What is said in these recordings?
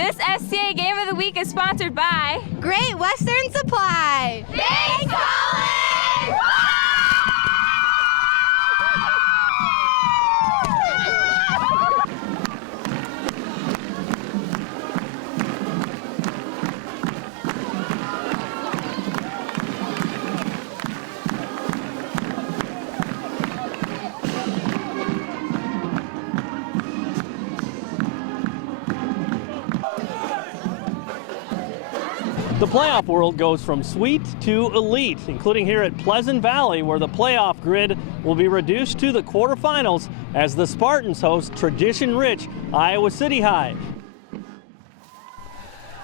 This FCA Game of the Week is sponsored by Great Western Supply. Thanks, Colin! The playoff world goes from sweet to elite, including here at Pleasant Valley, where the playoff grid will be reduced to the quarterfinals as the Spartans host tradition-rich Iowa City High.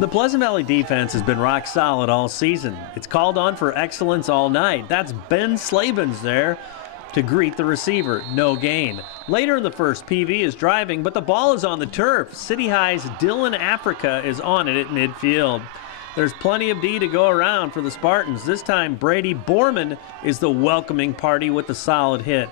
The Pleasant Valley defense has been rock solid all season. It's called on for excellence all night. That's Ben Slavens there to greet the receiver. No gain. Later in the first, PV is driving, but the ball is on the turf. City High's Dylan Africa is on it at midfield. There's plenty of D to go around for the Spartans. This time, Brady Borman is the welcoming party with the solid hit.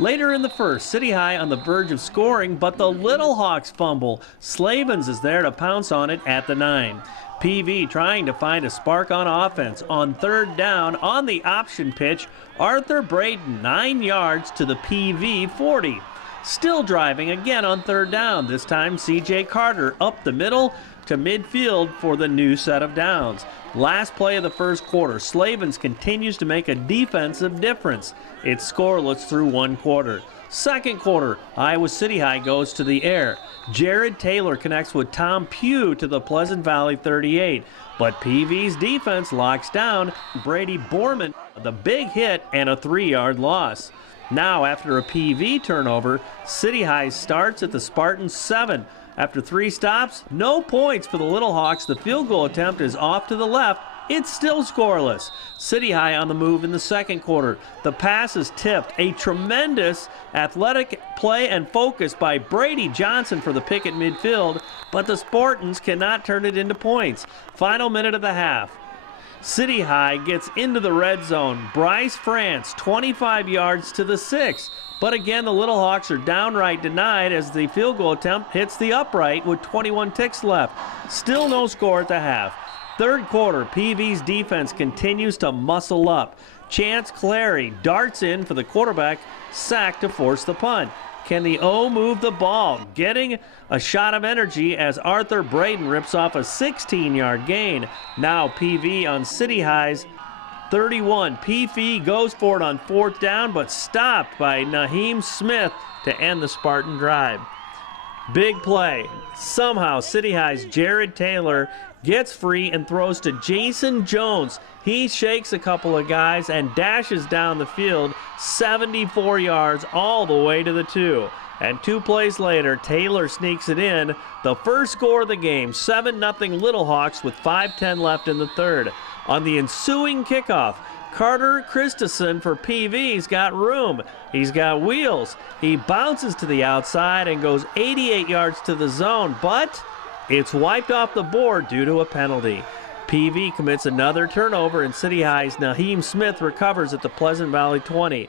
Later in the first, City High on the verge of scoring, but the Little Hawks fumble. Slavens is there to pounce on it at the 9. PV trying to find a spark on offense. On third down, on the option pitch, Arthur Braden 9 yards to the PV 40. Still driving again on third down. This time, CJ Carter up the middle to midfield for the new set of downs. Last play of the first quarter, Slavens continues to make a defensive difference. It's scoreless through one quarter. Second quarter, Iowa City High goes to the air. Jared Taylor connects with Tom Pugh to the Pleasant Valley 38, but PV's defense locks down Brady Borman, the big hit and a 3-yard loss. Now, after a PV turnover, City High starts at the Spartans 7. After 3 stops, no points for the Little Hawks. The field goal attempt is off to the left. It's still scoreless. City High on the move in the second quarter. The pass is tipped. A tremendous athletic play and focus by Brady Johnson for the pick at midfield, but the Spartans cannot turn it into points. Final minute of the half. City High gets into the red zone. Bryce France, 25 yards to the 6. But again, the Little Hawks are downright denied as the field goal attempt hits the upright with 21 ticks left. Still no score at the half. Third quarter, PV's defense continues to muscle up. Chance Clary darts in for the quarterback sack to force the punt. Can the O move the ball? Getting a shot of energy as Arthur Braden rips off a 16-yard gain. Now PV on City High's 31. PV goes for it on fourth down, but stopped by Naheem Smith to end the Spartan drive. Big play. Somehow City High's Jared Taylor gets free and throws to Jason Jones. He shakes a couple of guys and dashes down the field 74 yards all the way to the 2. And 2 plays later, Taylor sneaks it in. The first score of the game, 7-0 Little Hawks with 5:10 left in the third. On the ensuing kickoff, Carter Christensen for PV's got room. He's got wheels. He bounces to the outside and goes 88 yards to the zone, but it's wiped off the board due to a penalty. PV commits another turnover and City High's Naheem Smith recovers at the Pleasant Valley 20.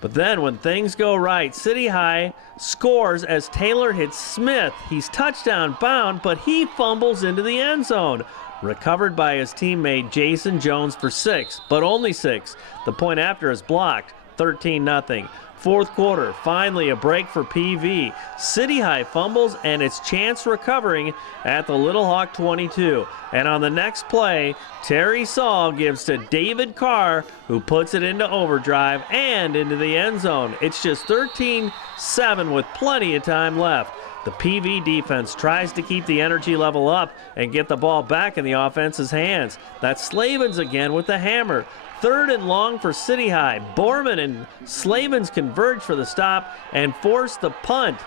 But then when things go right, City High scores as Taylor hits Smith. He's touchdown bound, but he fumbles into the end zone. Recovered by his teammate Jason Jones for 6, but only 6. The point after is blocked, 13-0. Fourth quarter, finally a break for PV. City High fumbles and it's Chance recovering at the Little Hawk 22. And on the next play, Terry Saul gives to David Carr, who puts it into overdrive and into the end zone. It's just 13-7 with plenty of time left. The PV defense tries to keep the energy level up and get the ball back in the offense's hands. That's Slavens again with the hammer. Third and long for City High. Borman and Slavens converge for the stop and force the punt.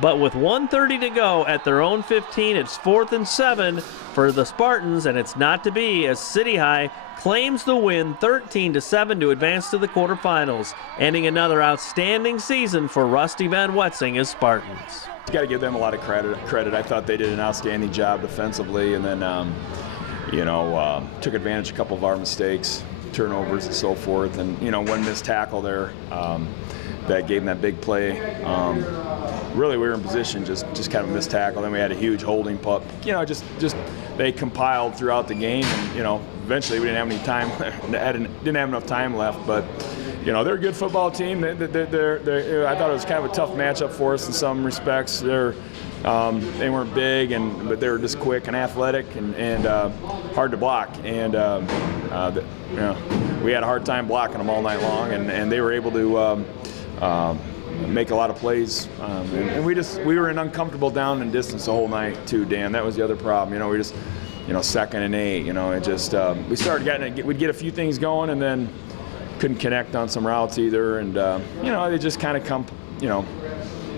But with 1:30 to go at their own 15, it's 4th and 7 for the Spartans, and it's not to be as City High claims the win 13-7 to advance to the quarterfinals, ending another outstanding season for Rusty Van Wetzing Spartans. You got to give them a lot of credit. I thought they did an outstanding job defensively, and then took advantage of a couple of our mistakes, turnovers and so forth, and one missed tackle there that gave them that big play. really we were in position, just kind of missed tackle. Then we had a huge holding puck. You know, just they compiled throughout the game, and you know, eventually we didn't have any time, didn't have enough time left. But you know, they're a good football team. I thought it was kind of a tough matchup for us in some respects. They weren't big, but they were just quick and athletic and hard to block. And you know, we had a hard time blocking them all night long, and they were able to make a lot of plays. And we were in uncomfortable down and distance the whole night too, Dan. That was the other problem. You know, we just, you know, 2nd and 8. You know, it just we started we'd get a few things going, and then couldn't connect on some routes either. And you know, they just kind of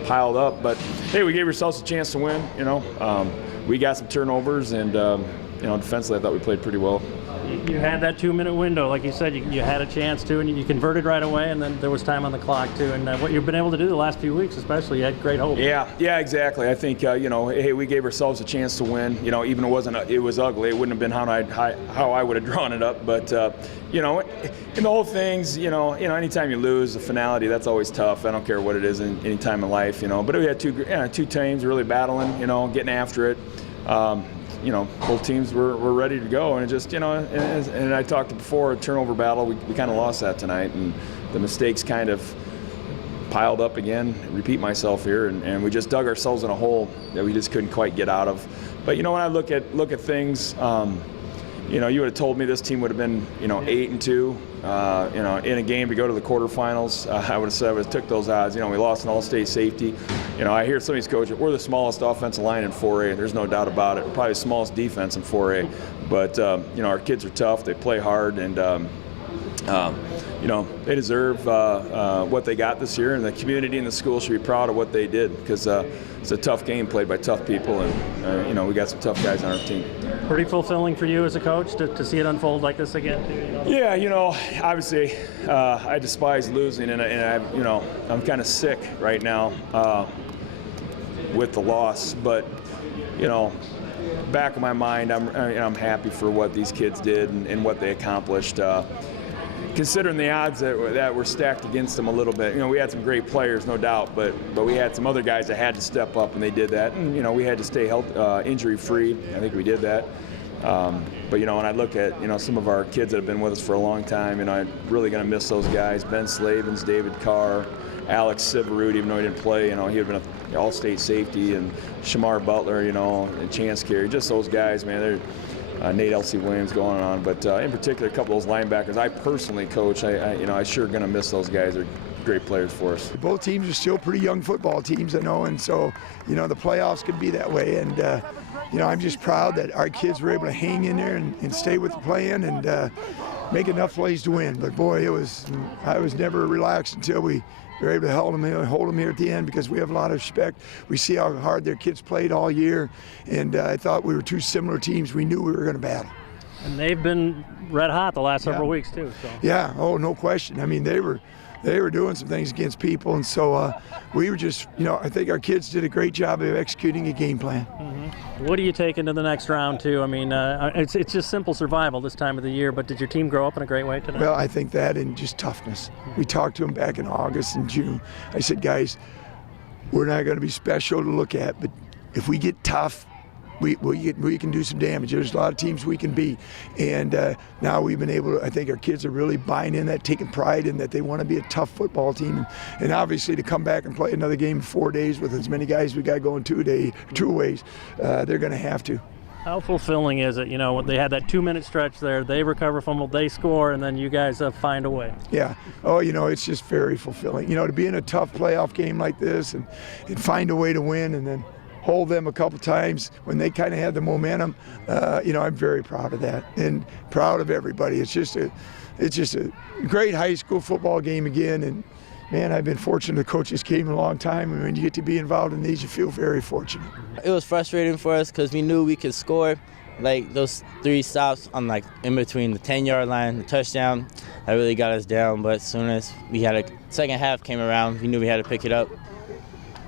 piled up. But hey, we gave ourselves a chance to win. You know, we got some turnovers, and you know, defensively I thought we played pretty well. You had that 2-minute window, like you said, you had a chance to, and you converted right away, and then there was time on the clock too. And what you've been able to do the last few weeks, especially, you had great hope. Yeah, exactly. I think you know, hey, we gave ourselves a chance to win. You know, even it was ugly. It wouldn't have been how I would have drawn it up. But you know, in the whole things, you know, anytime you lose, the finality, that's always tough. I don't care what it is in any time in life, you know. But we had two teams really battling, you know, getting after it. You know, both teams were ready to go, and it just, you know, and I talked before, a turnover battle, we kind of lost that tonight, and the mistakes kind of piled up again. Repeat myself here, and we just dug ourselves in a hole that we just couldn't quite get out of. But you know, when I look at things, you know, you would have told me this team would have been, you know, 8-2, you know, in a game to go to the quarterfinals. I would have said I would have took those odds. You know, we lost an all-state safety. You know, I hear some of these coaches, we're the smallest offensive line in 4A. There's no doubt about it. We're probably the smallest defense in 4A. But, you know, our kids are tough. They play hard, and, you know, they deserve what they got this year, and the community and the school should be proud of what they did, because it's a tough game played by tough people, and, you know, we got some tough guys on our team. Pretty fulfilling for you as a coach to see it unfold like this again, too, you know? Yeah, you know, obviously I despise losing, and I, you know, I'm kind of sick right now with the loss, but, you know, back of my mind, I'm happy for what these kids did and what they accomplished. Considering the odds that were stacked against them a little bit, you know, we had some great players, no doubt, but we had some other guys that had to step up, and they did that. And you know, we had to stay injury-free. I think we did that. But you know, when I look at, you know, some of our kids that have been with us for a long time, you know, I'm really going to miss those guys. Ben Slavens, David Carr, Alex Siverud, even though he didn't play, you know, he had been an all-state safety, and Shamar Butler, you know, and Chance Carey, just those guys, man. They're Nate L.C. Williams going on, but in particular, a couple of those linebackers I personally coach, you know, I sure going to miss those guys. They're great players for us. Both teams are still pretty young football teams, I know, and so, you know, the playoffs could be that way, and you know, I'm just proud that our kids were able to hang in there and stay with the plan and make enough plays to win. But boy, I was never relaxed until we were able to hold them here at the end, because we have a lot of respect. We see how hard their kids played all year, and I thought we were two similar teams. We knew we were going to battle. And they've been red hot the last several weeks too. So. Yeah, oh, no question. I mean, they were doing some things against people, and so we were just, you know, I think our kids did a great job of executing a game plan. Mm-hmm. What do you take into the next round too? I mean, it's just simple survival this time of the year, but did your team grow up in a great way today? Well, I think that, and just toughness. We talked to them back in August and June. I said, guys, we're not going to be special to look at, but if we get tough, we can do some damage. There's a lot of teams we can beat, and now we've been able to, I think our kids are really buying in that, taking pride in that they want to be a tough football team, and obviously to come back and play another game in 4 days with as many guys we got going 2 ways, they're going to have to. How fulfilling is it? You know, they had that 2-minute stretch there, they recover fumble, they score, and then you guys find a way. Yeah. Oh, you know, it's just very fulfilling. You know, to be in a tough playoff game like this and find a way to win, and then hold them a couple times when they kind of had the momentum. You know, I'm very proud of that, and proud of everybody. It's just a great high school football game again, and man, I've been fortunate to coach this game a long time, and when you get to be involved in these, you feel very fortunate. It was frustrating for us because we knew we could score. Like those 3 stops on, like, in between the 10-yard line, the touchdown, that really got us down. But as soon as we had a second half came around, we knew we had to pick it up.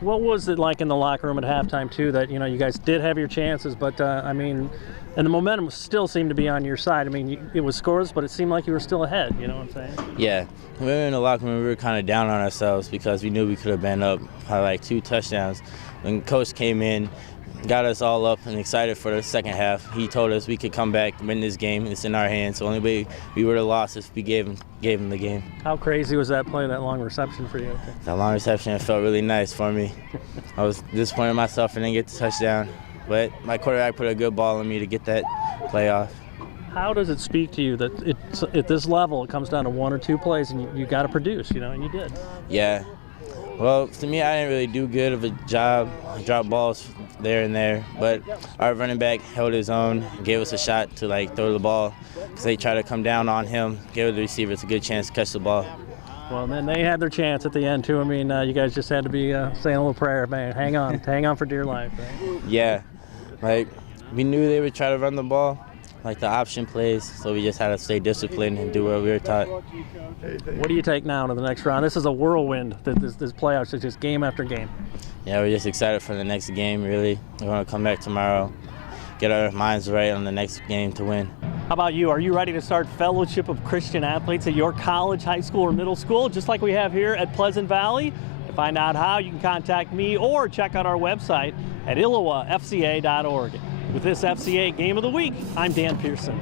What was it like in the locker room at halftime too? That you guys did have your chances, but I mean, and the momentum still seemed to be on your side. I mean, it was scores, but it seemed like you were still ahead. You know what I'm saying? Yeah, when we were in the locker room, we were kind of down on ourselves because we knew we could have been up by like 2 touchdowns. When Coach came in, got us all up and excited for the second half. He told us we could come back, win this game. It's in our hands. The only way we would have lost if we gave him the game. How crazy was that play, that long reception for you? That long reception, it felt really nice for me. I was disappointed in myself and didn't get the touchdown, but my quarterback put a good ball on me to get that play off. How does it speak to you that it's at this level it comes down to 1 or 2 plays and you got to produce, and you did? Yeah. Well, to me, I didn't really do good of a job. I dropped balls there and there, but our running back held his own, gave us a shot to throw the ball because they tried to come down on him, give the receivers a good chance to catch the ball. Well, then they had their chance at the end too. I mean, you guys just had to be saying a little prayer, man. Hang on for dear life. Right? Yeah, we knew they would try to run the ball, the option plays, so we just had to stay disciplined and do what we were taught. What do you take now to the next round? This is a whirlwind. This playoffs is just game after game. Yeah, we're just excited for the next game, really. We're going to come back tomorrow, get our minds right on the next game to win. How about you? Are you ready to start Fellowship of Christian Athletes at your college, high school, or middle school, just like we have here at Pleasant Valley? To find out how, you can contact me or check out our website at illowafca.org. With this FCA Game of the Week, I'm Dan Pearson.